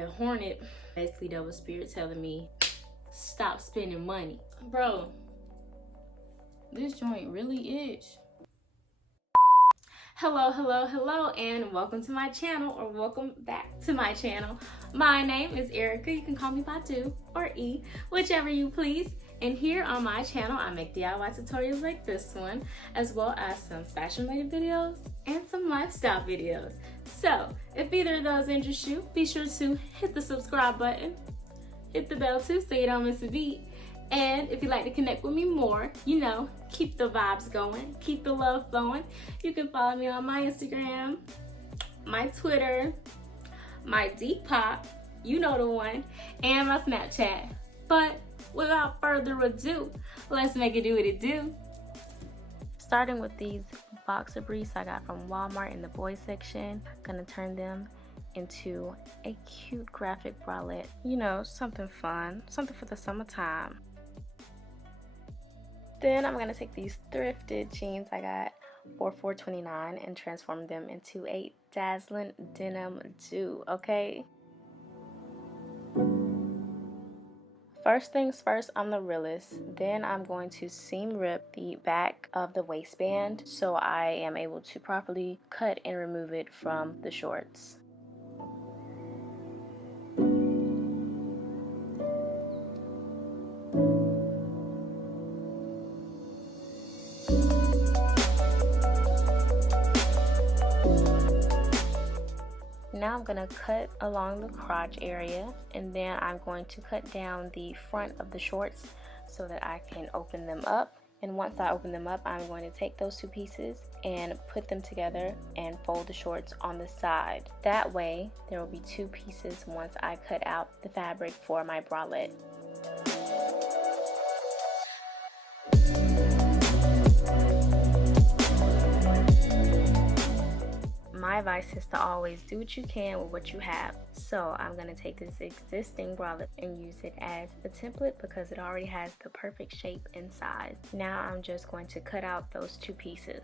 a hornet. Basically, that was spirit telling me, stop spending money. Bro, this joint really itch. Hello, and welcome to my channel, or welcome back to my channel. My name is Erykah. You can call me Badu or E, whichever you please. And here on my channel, I make DIY tutorials like this one, as well as some fashion-related videos and some lifestyle videos. So, if either of those interest you, be sure to hit the subscribe button, hit the bell too so you don't miss a beat. And if you'd like to connect with me more, you know, keep the vibes going, keep the love flowing, you can follow me on my Instagram, my Twitter, my Depop, you know the one, and my Snapchat. But without further ado, let's make it do what it do. Starting with these boxer briefs I got from Walmart in the boys section. Gonna turn them into a cute graphic bralette. You know, something fun, something for the summertime. Then I'm gonna take these thrifted jeans I got for $4.29 and transform them into a dazzling denim do, okay? First things first, I'm the realist. Then I'm going to seam rip the back of the waistband so I am able to properly cut and remove it from the shorts. Now I'm going to cut along the crotch area, and then I'm going to cut down the front of the shorts so that I can open them up. And once I open them up, I'm going to take those two pieces and put them together and fold the shorts on the side. That way there will be two pieces once I cut out the fabric for my bralette. My advice is to always do what you can with what you have. So I'm going to take this existing bralette and use it as a template because it already has the perfect shape and size. Now I'm just going to cut out those two pieces.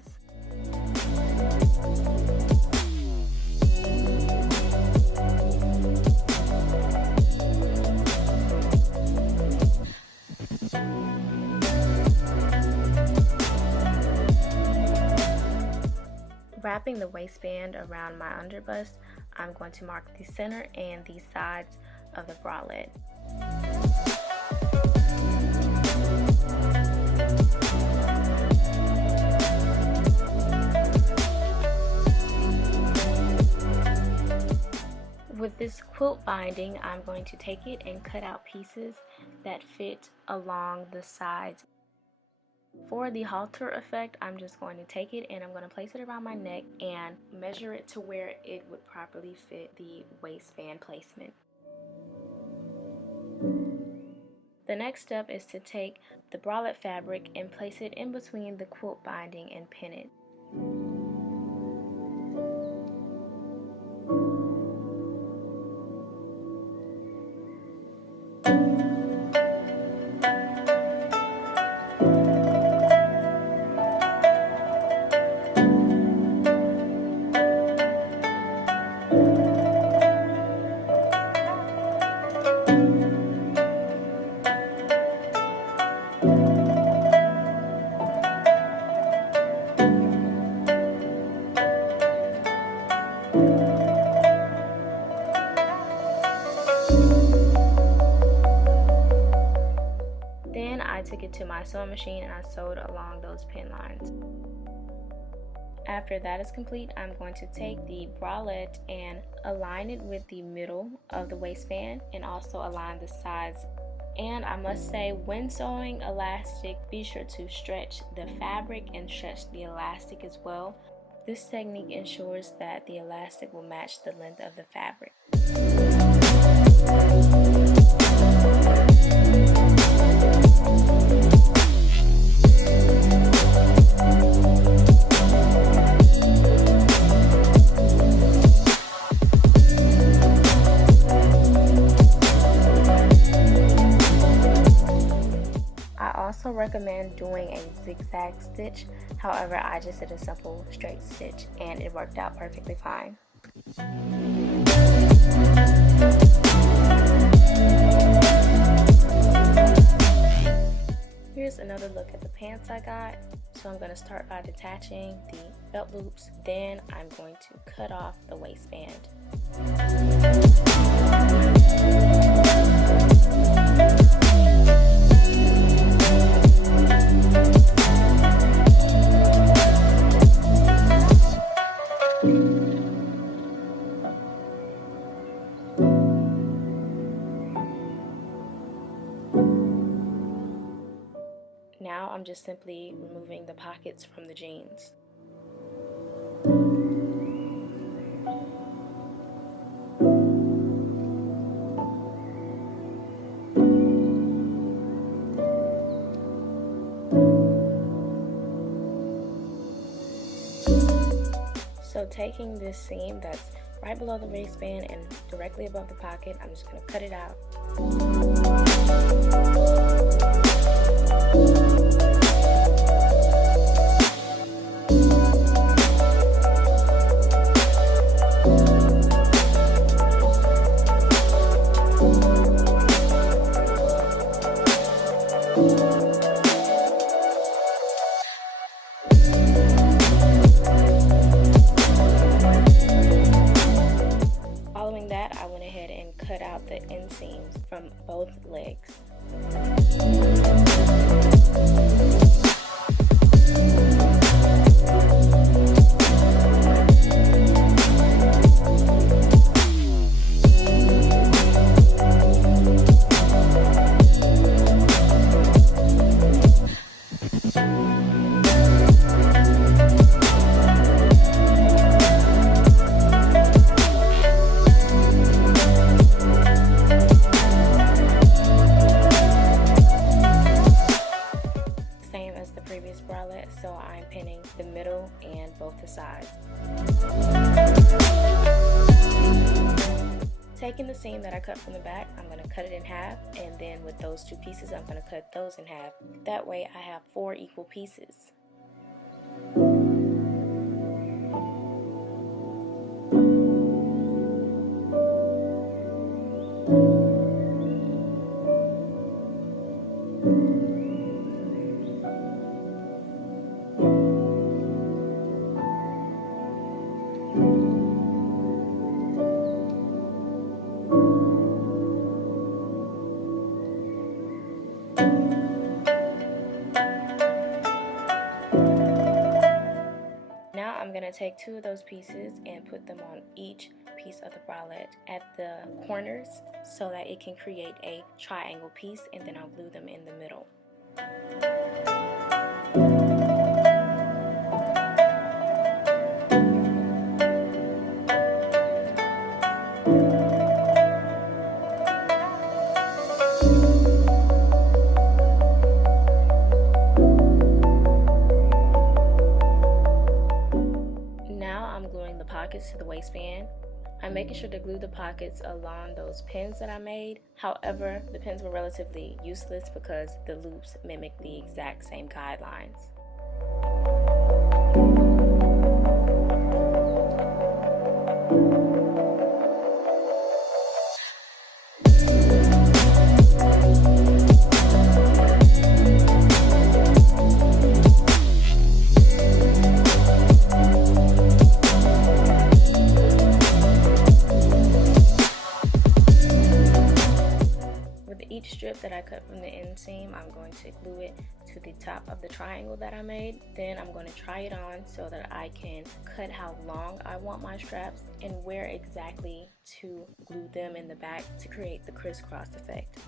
Wrapping the waistband around my underbust, I'm going to mark the center and the sides of the bralette. With this quilt binding, I'm going to take it and cut out pieces that fit along the sides. For the halter effect, I'm just going to take it and I'm going to place it around my neck and measure it to where it would properly fit the waistband placement. The next step is to take the bralette fabric and place it in between the quilt binding and pin it. Took it to my sewing machine and I sewed along those pin lines. After that is complete, I'm going to take the bralette and align it with the middle of the waistband and also align the sides. And I must say, when sewing elastic, be sure to stretch the fabric and stretch the elastic as well. This technique ensures that the elastic will match the length of the fabric. recommend doing a zigzag stitch. However, I just did a simple straight stitch and it worked out perfectly fine. Here's another look at the pants I got. So I'm going to start by detaching the belt loops, then I'm going to cut off the waistband. Now I'm just simply removing the pockets from the jeans. So taking this seam that's right below the waistband and directly above the pocket, I'm just going to cut it out. Following that, I went ahead and cut out the inseams from both legs. Bralette, so I'm pinning the middle and both the sides. Taking the seam that I cut from the back, I'm going to cut it in half, and then with those two pieces I'm going to cut those in half. That way I have 4 equal pieces. I'm going to take 2 of those pieces and put them on each piece of the bralette at the corners so that it can create a triangle piece, and then I'll glue them in the middle. To the waistband. I'm making sure to glue the pockets along those pins that I made. However, the pins were relatively useless because the loops mimic the exact same guidelines. Strip that I cut from the inseam, I'm going to glue it to the top of the triangle that I made. Then I'm going to try it on so that I can cut how long I want my straps and where exactly to glue them in the back to create the crisscross effect.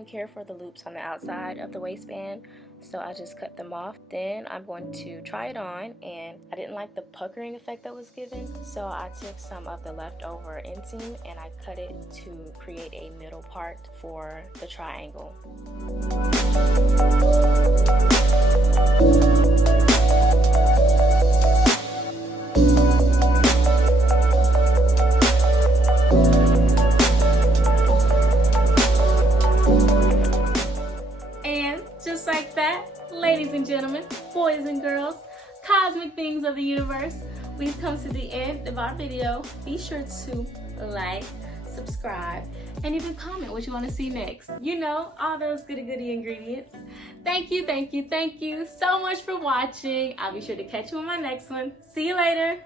didn't care for the loops on the outside of the waistband, so I just cut them off. Then I'm going to try it on, and I didn't like the puckering effect that was given, so I took some of the leftover inseam and I cut it to create a middle part for the triangle. Just like that, ladies and gentlemen, boys and girls, cosmic beings of the universe, we've come to the end of our video. Be sure to like, subscribe, and even comment what you want to see next. You know, all those goody ingredients. Thank you so much for watching. I'll be sure to catch you on my next one. See you later.